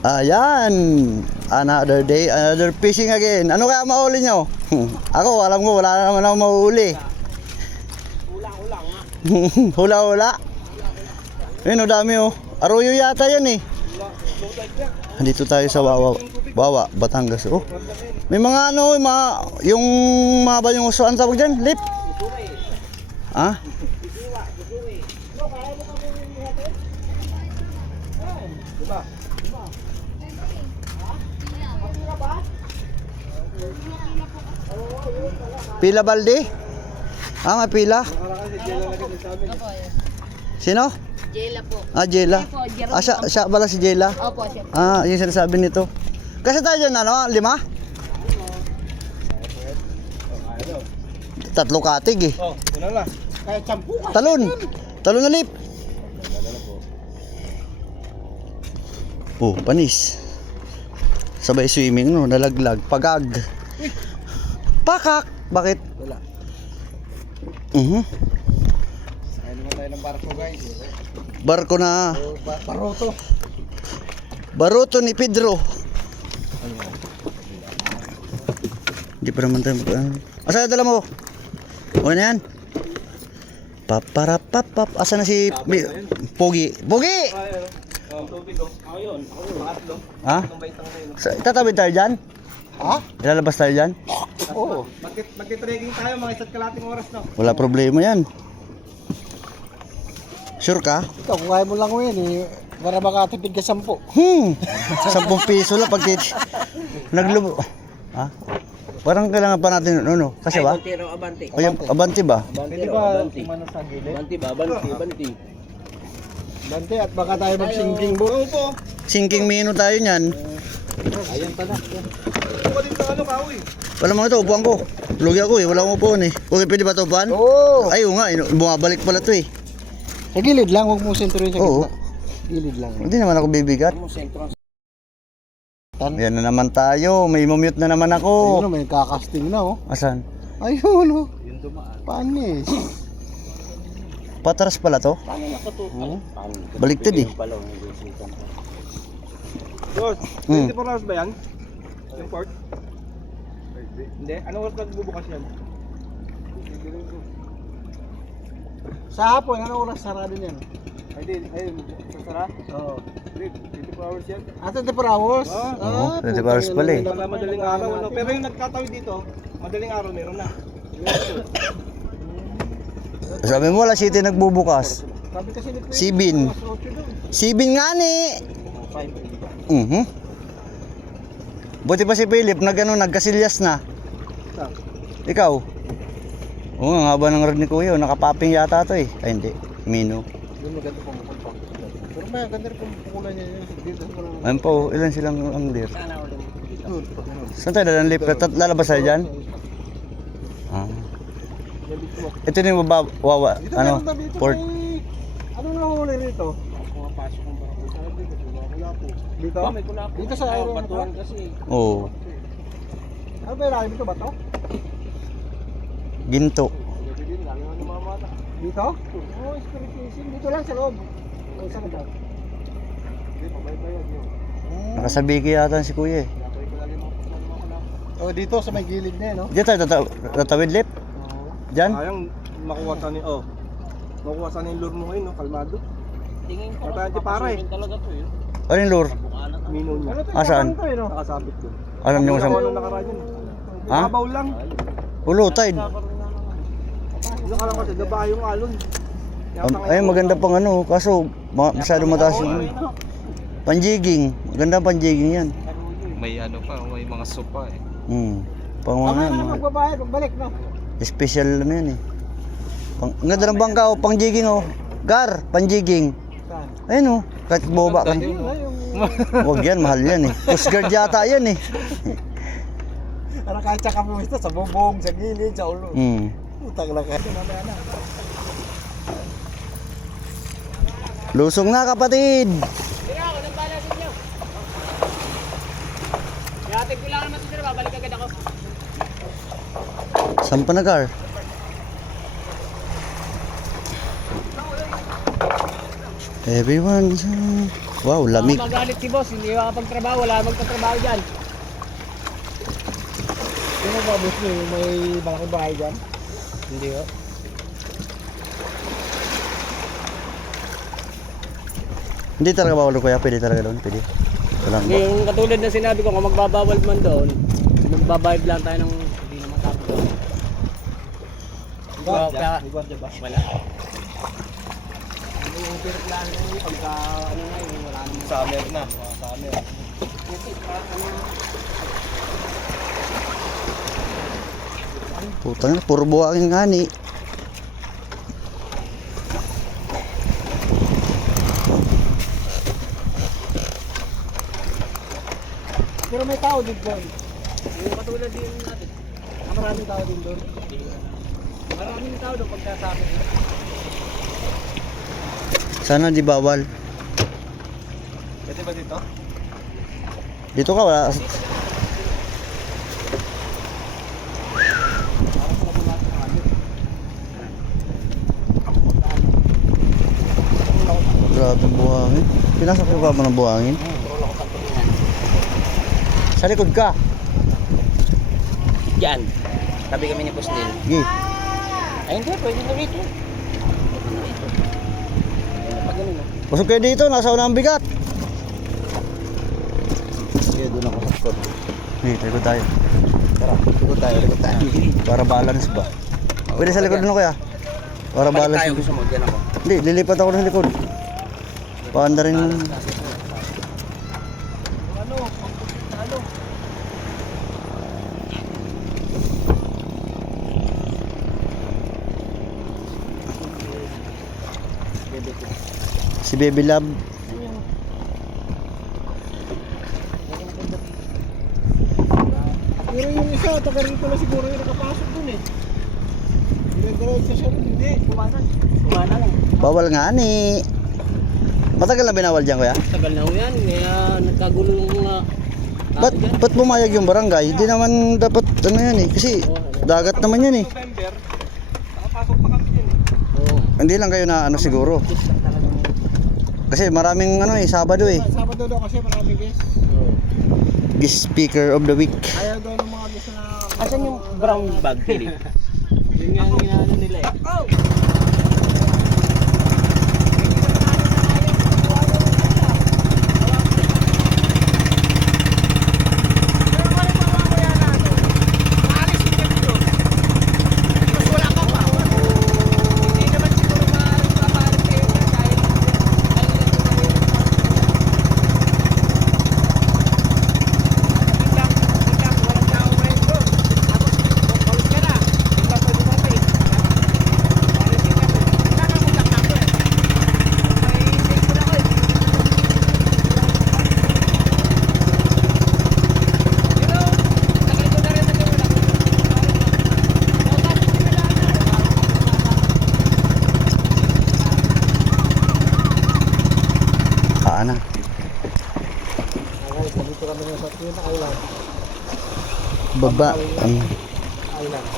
Ayan. Another day, another fishing again. Ano kaya mahuli nyo? Ako, alam ko, wala na naman ako mahuli. Hula-hula. Ayun, o dami o. Arroyo yata yan eh. Dito tayo sa Wawa, Batangas. Oh. May mga ano, yung mga ba yung uso, ang tawag dyan? Lip? Ha? Pila balde? Ah, may pila? Sino? Jela po. Ah, Jela. Ah, siya pala si Jela? Opo, siya. Ah, yung sinasabi nito. Kasi tayo dyan, ano, 5? 3 katig eh. Oh, yun na. Kahit 10 ka. Talon na lip. Oh, panis. Sabay swimming, no, nalaglag, pagag. Pakak. Bakit? Wala. Sakay naman tayo ng barko, guys. Barko na. Baroto. Baroto ni Pedro. Hindi pa naman tayo. Asa dala mo? O na yan. Paparapapap. Asa na si Pogi? Pogi! Tubig, oh. Ako yun. Pangatlo. Ha? Itatawid tayo dyan? Ha? Ilalabas tayo dyan? Oo. Magti-trekking tayo mga isa't kalating oras, no? Wala problema yan. Sure ka? Ikaw, kung kaya mo lang yun, eh. Para makatipid ka 10. 10 piso lang pag naglubo. Ha? Parang kailangan pa natin ano, kasi ba? Montero, abante. O yung abante ba? Pwede ba kumano sa gilid? Abante ba? Abante. Bante, at baka tayo mag-sinking buro po. Sinking mino tayo niyan. Ayan pala. Ito din sa ano, kahoy. Wala mga ito, upuan ko. Lugi ako eh, wala akong upuan eh. Okay, pwede ba ito upuan? Oo. Ay, oo nga, bumabalik pala ito eh. Sa gilid lang, huwag mo senturin sa Oo. gitna. Gilid lang. Hindi naman ako bibigat. Yan na naman tayo, may mumute na naman ako. Ayun, may kakasting na, oh. Asan? Ayun, oh. Panis. Patras pala to? Baliktad eh. Boss, Mm. 24 hours ba yan? Yung port? Hindi. Anong oras nagbubukas yan? Sa hapon, anong oras sarado niyan? Ay, sasara? Oo. 24 hours yan? 24 hours? Oo, 24 hours pala eh. Madaling araw, ano? Pero yung nagtatawid dito, madaling araw meron na. Sabi mo, wala city nagbubukas. Sabi kasi ni Sibin. Sibin nga ni. Buti pa si Philip, nagkasilyas na. Ikaw? Oo, ang haba ng rod ni Kuya, nakapaping yata to eh. Ay hindi, Mino. Yung maganda pang mukha. Pero may ganda rin pang pukulan niya yun. Dito sa mga... Ayun po, ilan silang angler? Saan tayo dalang lip? Lalabas tayo dyan? Ah. Ito na yung wawa, ano, port. Ano na huli rito? Pumapasok ang barko. Saan dito? Wala po. Dito? Dito sa aero batuan kasi. Oo. Ano ba yung dito? Bato? Ginto. Dito? Oo, spirit fishing. Dito lang sa loob. O saan ba? Hindi, pabay-bayad yun. Nakasabiki yata si Kuya eh. Oh, dito sa may gilid na no? Diyan tayo tatawid lip? Diyan? Sayang makuha sa ni makuha sa ni lure mo ngayon, no? Kalmado. Tingin ko. Kaya di pare. Talaga to yun. Ano yung lure? Mino niya. Asaan? Nakasabit yun. Alam niyo kung saan? Ano nakaraan yun? Ha? Babaw lang. Ulo, tide. Ano ka lang kasi, gaba yung alon. Ay, maganda pang ano, kaso masyado mataas yung panjiging. Maganda panjiging yan. May ano pa, may mga sopa eh. Pang mga, magbabayad, magbalik na. special ano yan eh. Ang ganda ng bangka o, panjiging o. Gar, panjiging. Saan? Ayun o, kahit boba ka. Ayun na yung... Huwag yan, mahal yan eh. Coast Guard yata yan eh. Para kahit sa kamusta, sa bubong, sa gilid, sa ulo. Utang lang kayo. Mamaya na. Lusong na kapatid. Tira ako, nang bala sa inyo. Kaya ko lang naman ito, babalik agad ako. Saan pa na car? Everyone's Wow, lamig. Baka magalit si boss, hindi makapagtrabaho, wala magtatrabaho dyan. Sino ba boss mo? Yung may malaking bahay dyan? Hindi ho. Hindi talaga bawal kuya, pwede talaga doon, pwede. Walang ba. Yung katulad na sinabi ko, kung magbabawal man doon, magbabayad lang tayo ng hindi naman tapos doon. Kaya, wala. Ano yung pirplan na yun, pagka ano na yun, wala naman. Summer na. Summer. Putang na, puro buhangin nga ni. Pero may tao din doon. Yung katulad din natin. Maraming tao din doon. Maraming tao doon pagkasabi. Sana di bawal. Pwede ba dito? Dito ka wala. Grabe buhangin. Pinasok ko ba mo ng buhangin? Sa likod ka. Yan. Tabi kami ni Boss Neil. Gi. Ay hindi, pwede na rito. Pag ganun no? Pasok kayo dito, nasa unang bigat. Sige, doon ako sa spot. Likod tayo. Tara, likod tayo. Para balance ba? Pwede sa likod no kuya? Para balance. Tayo gusto mo, dyan ako. Hindi, lilipat ako ng likod. Paanda rin. Si Baby Love. Pero yung isa, taga rito na siguro yung nakapasok dun eh. Dire-diretso siya rin, hindi. Kumanan. Kumanan. Bawal nga ni. Matagal na binawal dyan kuya? Tagal na ho yan. Kaya nagkagulo yung mga... Ba't pumayag yung barangay? Hindi naman dapat ano yan eh. Kasi dagat naman yan eh. November. Nakapasok pa kami dyan eh. Oo. Hindi lang kayo na ano siguro. Kasi maraming ano eh, Sabado eh. Sabado daw kasi maraming guest. Guest speaker of the week. Ayaw daw ng mga guest na... Asan yung brown bag, Philip? Yun nga ang inaano nila eh. Na. Okay, dito kami sa Twin Island. Baba. Island.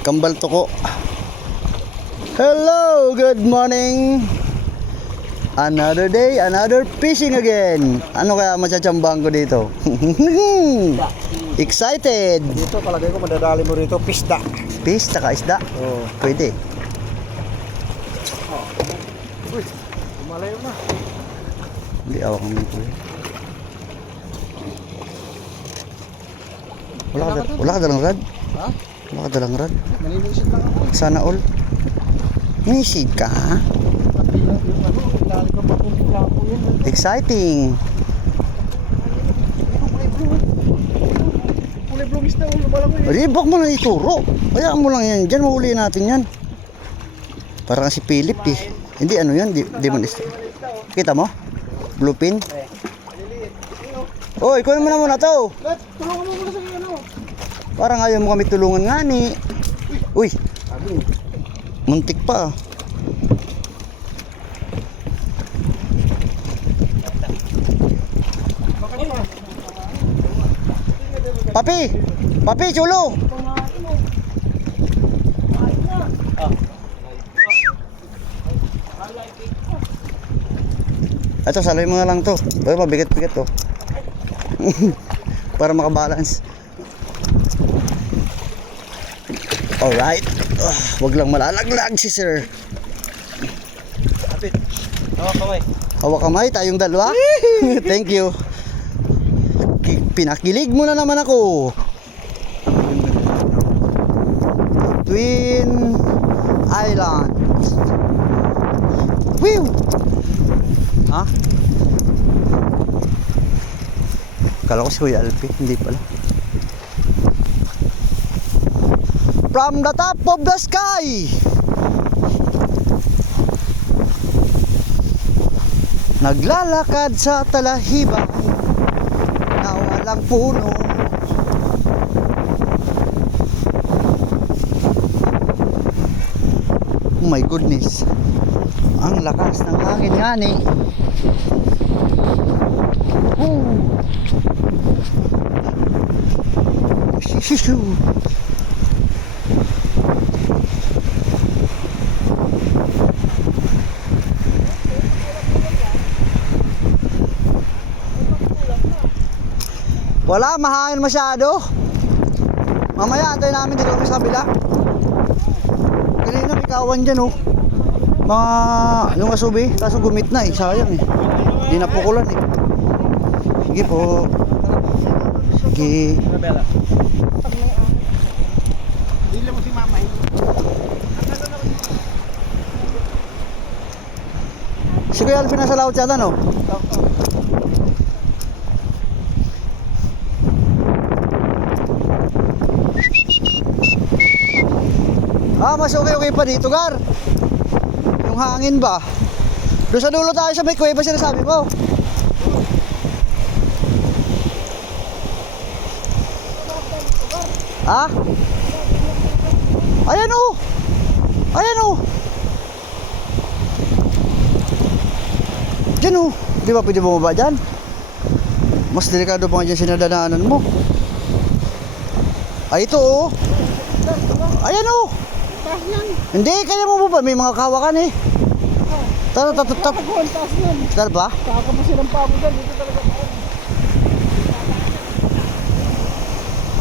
Kambal Toko. Hello, good morning. Another day, another fishing again. Ano kaya matsatsambahan ko dito? Excited. Dito palagay ko madadali mo rito, pisda. Fish, taka isda. Oo. Pwede. Malayo na. Hindi awak ng ko. Wala ka dalang rad? Ha? Wala ka dalang rad? Maninisid lang ako. Sana all. Nisid ka ha? Yung ano, ilalim ko mapupula ko yun. Exciting. Kulay blue isda, ulo ba lang yun? Hindi, bak mo na ituro. Hayaan mo lang yan. Diyan mahuli natin yan. Parang si Philip eh. Hindi ano yan, demon isda. Kita mo? Bluepin. Oy, kunin mo na muna to. Let, tulungan mo muna sa ano. Parang ayaw mo kami tulungan nga ni. Uy, muntik pa. Papi! Papi, chulo! Ito, salay mo na lang to. Pero mabigat-bigat to. Para makabalance. Alright. Wag lang malalaglag si sir. Kapit. Hawak kamay. Hawak kamay, tayong dalawa. Thank you. Pinakilig mo na naman ako. Twin Island. Whew! Ha? Kala ko si Kuya Alpi, hindi pala. From the top of the sky. Naglalakad sa talahiban na walang puno. Oh my goodness. Ang lakas ng hangin nga ni. Shishu. Wala, mahangin masyado. Mamaya antayin namin dito kami sa kabila. Kanina may kawan dyan oh. Mga yung asubi, kaso gumit na eh, sayang eh. Hindi napukulan eh. Sige po. Sige. Bella. Dili mo si mama eh. Si Kuya Alvin nasa laot yata no? Mas okay pa dito, Gar. Yung hangin ba? Doon sa dulo tayo sa may kuweba sinasabi mo. Ha? Ayan o. Ayan o. Diyan o. Di ba pwede bumaba dyan? Mas delikado pa nga dyan sinadadaanan mo. Ay ito o. Ayan o. Hindi, kaya mo ba? May mga kawakan eh. Tara, Tara ba? Saka mo silang pabo dyan, dito talaga.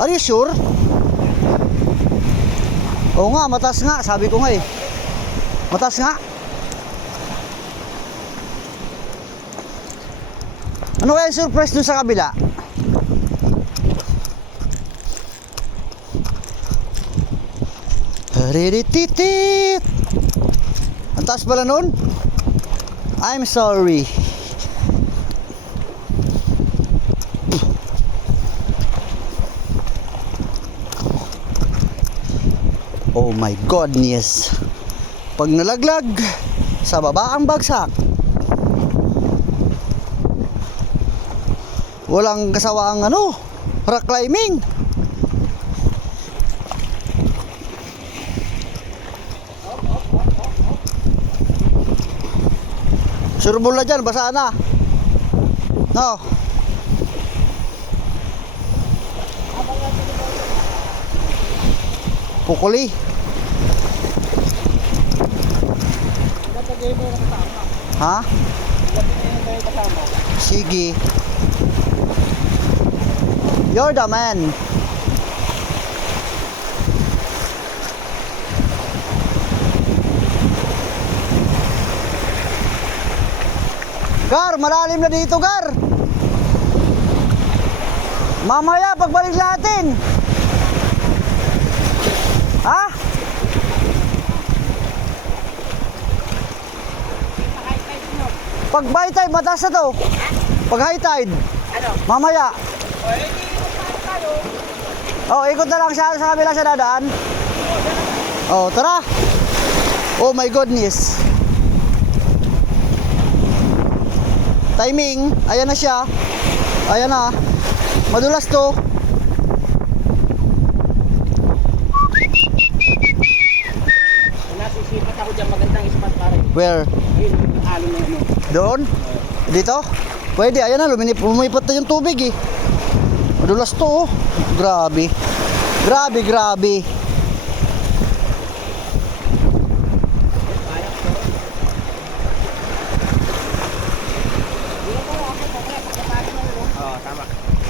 Are you sure? Oo nga, mataas nga. Sabi ko nga eh. Mataas nga. Ano kaya yung surprise dun sa kabila? Hariritit! Ang taas pala nun? I'm sorry. Oh my goodness. Pag nalaglag, sa baba ang bagsak. Walang kasawaang rock climbing. Surbol na dyan, basa na. No. Pukuli. Ha? Sige. You're the man. Gar, malalim na dito, Gar. Mamaya, pagbalik natin. Ha? Pag high tide, mataas na to. Pag high tide. Ano? Mamaya. Oh, ikot na lang siya sa kabila sa dadaan. Oh, tara. Oh my goodness. Timing, ayan na siya. Ayan na. Madulas to. Nasisipat ako dyan, magandang ispat pare. Where? Ayun, alon na yun. Doon? Dito? Pwede, ayan na, lumipat na yung tubig eh. Madulas to oh. Grabe. Grabe, grabe.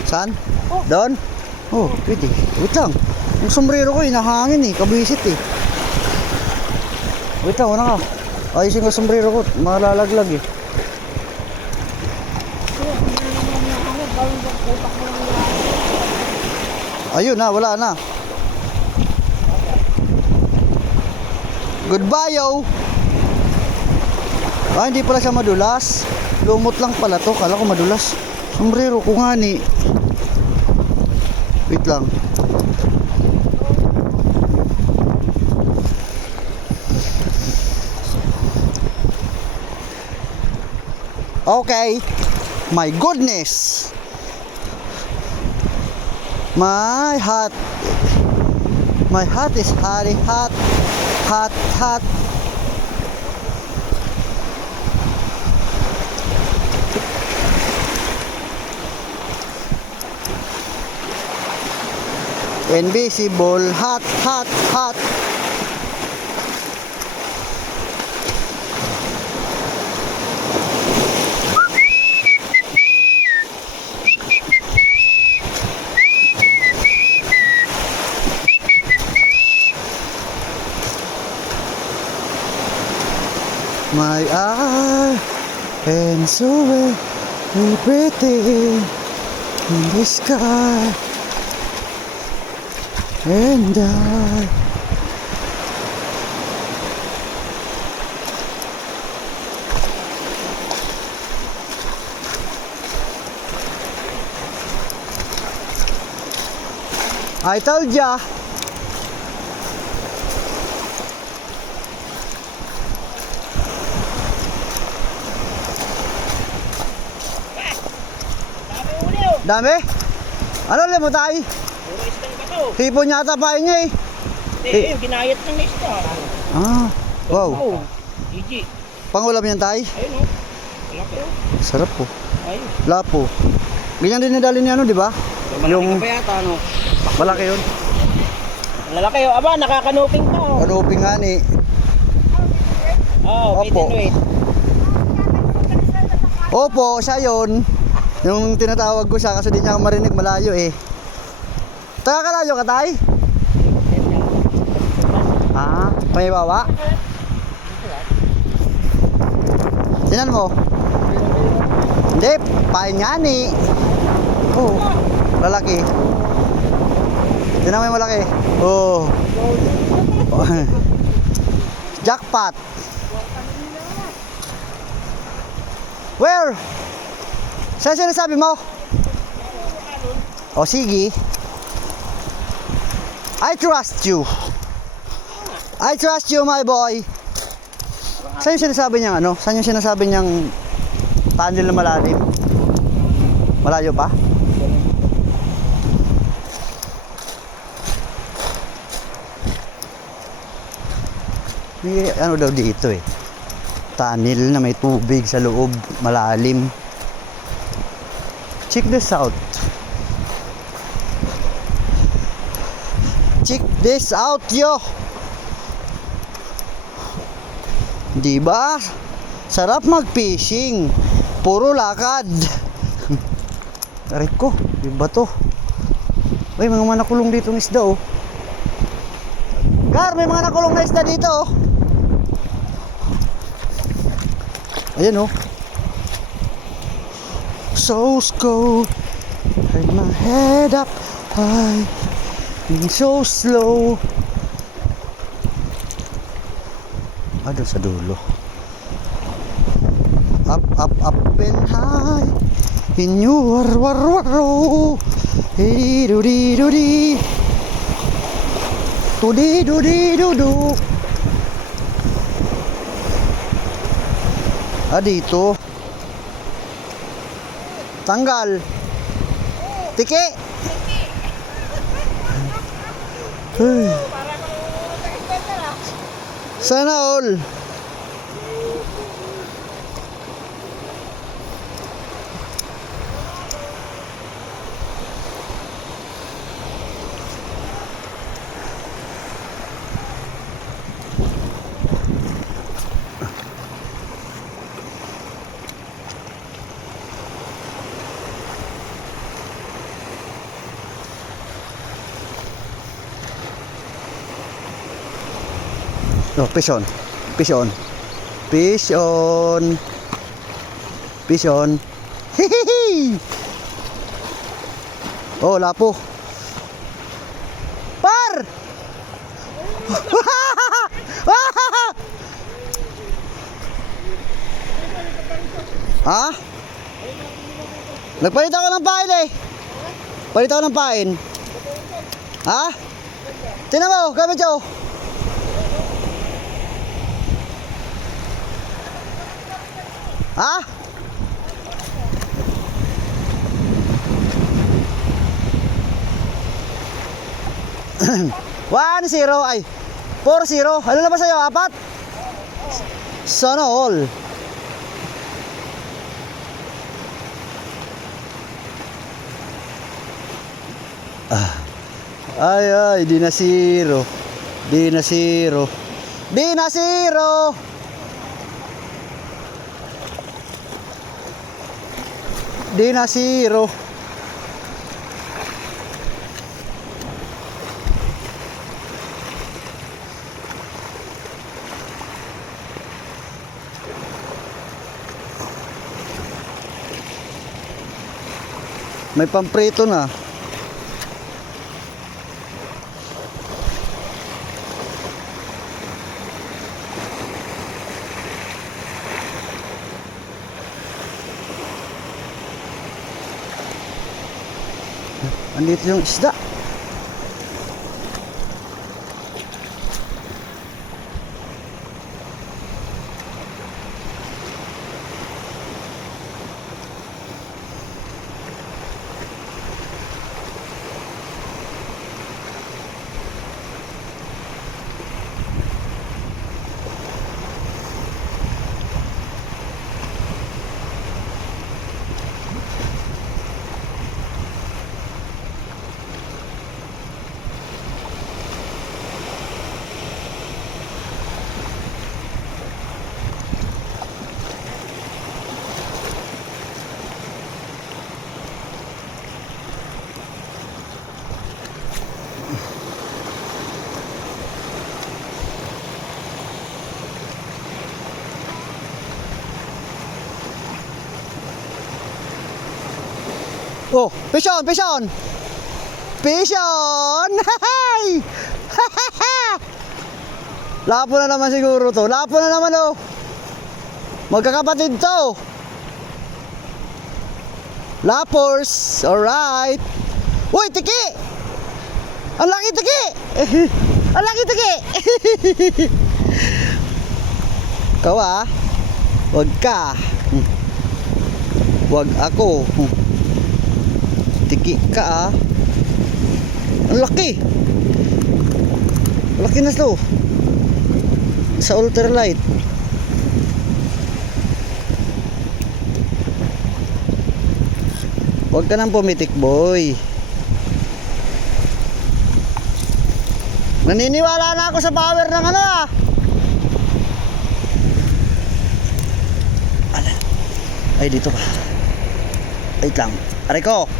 Saan? Doon? Oh, pwede. Wait lang. Yung sombrero ko, nahangin eh. Kabisit eh. Wait lang, wala ka. Ayusin ko sombrero ko. Malalaglag eh. Ayun na, wala na. Goodbye, yo! Ah, hindi pala siya madulas. Lumot lang pala to. Kala ko madulas. Sombrero ko nga ni. Wait lang. Okay. My goodness. My hat is hot, hot, hot, hot. Invisible, hot, hot, hot. My eye and so very pretty in the sky. And I told ya. Dami? Ano ulit mo tayo? Puro isdang ba to? Hipon yata pa niya eh. Hindi, yung ginayat ng isda. Ah, wow. Oh, Gigi. Pangulam yan tayo? Ayun oh. Wala ko. Sarap po. Ayun. Lapo. Ganyan din nadali niya ano, di ba? Yung pa yata, ano? Malaki yun. Ang lalaki oh. Aba, nakakanuping to. Kanuping nga ni. Oh, Opo. wait. Opo, siya yun. Yung tinatawag ko siya kasi di niya ako marinig, malayo eh. Taga kalayo ka tay? Ah, may bawa? Tingnan mo. Hindi, pain nga ni. Oh, lalaki. Tingnan mo yung malaki. Oh. Jackpot. Where? Saan sinasabi mo? O sige. I trust you. I trust you, my boy. Saan yung sinasabi niyang ano? Saan yung sinasabi niyang tunnel na malalim? Malayo pa? May ano daw dito eh. Tunnel na may tubig sa loob, malalim. Check this out. Check this out, yo. Diba? Sarap mag-fishing. Puro lakad. Aray ko, diba to? Uy, mga nakulong dito ng isda, oh. Gar, may mga nakulong na isda dito, oh. Ayan, oh. So cold, turn my head up high, being so slow. Doon sa dulo. Up, up, up and high, in your war-waro. Hidi-do-di-do-di, do-di-do-di-do-do. Dito. Tanggal. Tiki. Ay. Sana all. Oh, fish on. Fish on. Fish on. Fish on. Hihihi! Oh, lapo. Par! Ha? Nagpalit ako ng pain eh. Palit ako ng pain. Ha? Tingnan mo, gamit ko. Ha? 1-0 ay 4-0. Ano na ba sa'yo? 4? Sana all. Ay, di na 0. Di na 0. Di na 0. Di na 0. May pamprito na. Andito yung isda. Oh, fish on, fish on. Fish on. Hay! Lapo na naman siguro to. Lapo na naman oh. Magkakapatid to. Lapors. Alright. Uy, tiki. Ang laki tiki. Ang laki tiki. Ikaw ah. Wag ka. Wag ako. Tiki ka ah. Ang laki. Laki na to. Sa ultralight. Huwag ka nang pumitik boy. Naniniwala na ako sa power ng ano ah. Ay dito ka. Wait lang. Aray ko.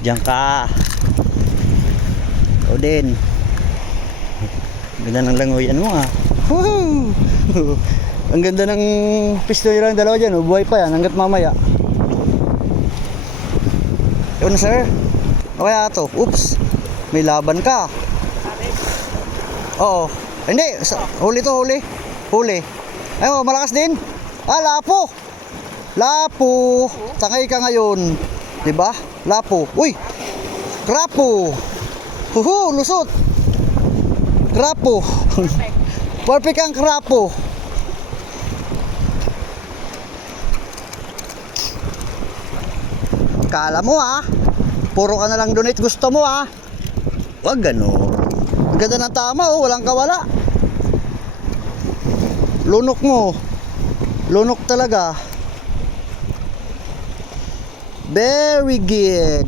Diyan ka. O din. Ganda ng langoyan mo ah. Woohoo! Ang ganda ng pistoy lang dalawa dyan. Oh. Buhay pa yan hanggat mamaya. Yun sir. O kaya to. Oops. May laban ka. Oo. Hindi. Huli to huli. Huli. Ayun malakas din. Ah lapo. Lapo. Tangay ka ngayon. Diba? Lapo. Uy! Krapo! Huhu! Lusot! Krapo! Perfect ang krapo! Kala mo ah! Puro ka na lang donate gusto mo ah! Wag gano'n. Ang ganda ng tama oh! Walang kawala! Lunok mo! Lunok talaga! Very good.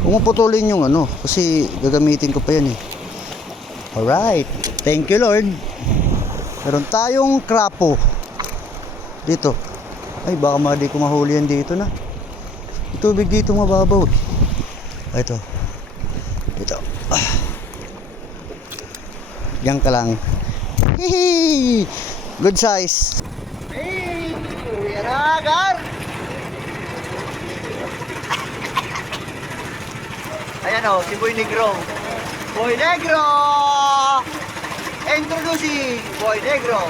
Huwag mo putulin yung ano kasi gagamitin ko pa yan eh. Alright. Thank you Lord. Meron tayong krapo dito. Ay baka di ko mahuli yan dito na. Tubig dito mababaw. Ito. Ito. Diyan ka lang. Hihi! Good size. Hey! Agar! Ayan o, si Boy Negro. Boy Negro! Introducing Boy Negro.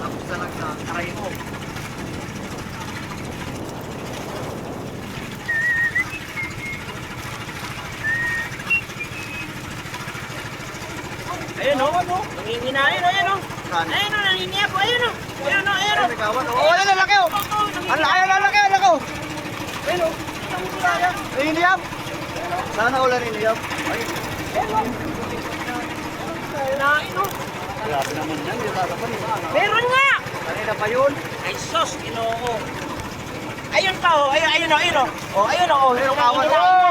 Tapos talaga, aray mo. Ayun o, nanginginain o, ayun o. Ayun o, nangingiya po, ayun o. Ayun o, ayun o. Oh, ano lalaki oh. Ang laki, ang laki, ang laki oh. Ayun o. Iniyam. Sana ulan iniyam. Nain o. Grabe naman yan, di ba? Meron nga! Kanina pa yun. Ay sos, ginoo. Ayun pa o, ayun o, ayun o. O, ayun o, ayun o. Kawan.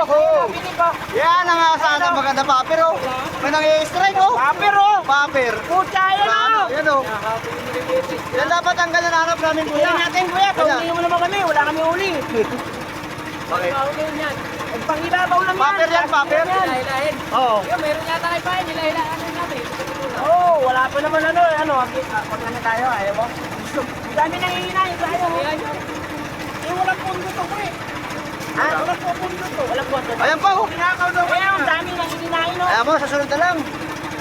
Oh, Pili pa. yan ang sana maganda paper oh. May nang-i-strike oh. Paper o. Paper. Pucha, ayun o. Ano, yan oh. Yan dapat ang hinahanap namin Kuya kuya. natin kuya, pahuli mo naman kami, wala kami uli. Bakit? Pahuli yan. Ang pangibabaw lang yan. Paper yan, paper. Hilahin. Oo. Meron yata kayo pa, hilahilaan natin. Oo, wala pa naman ano, pag ano tayo, ayaw mo. Ang dami nang hihinahin tayo. Eh, walang pundo to, pre. Ha? Walang pundo to. Walang pundo to. Ayan pa oh. Pinakaw daw. Kaya ang dami nang hihinahin, no? Ayan mo, sasunod na lang.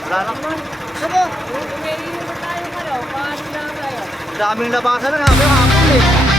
Wala naman. Sige. Kung may hihinahin tayo, paano lang tayo? Daming labasan na namin hapon eh.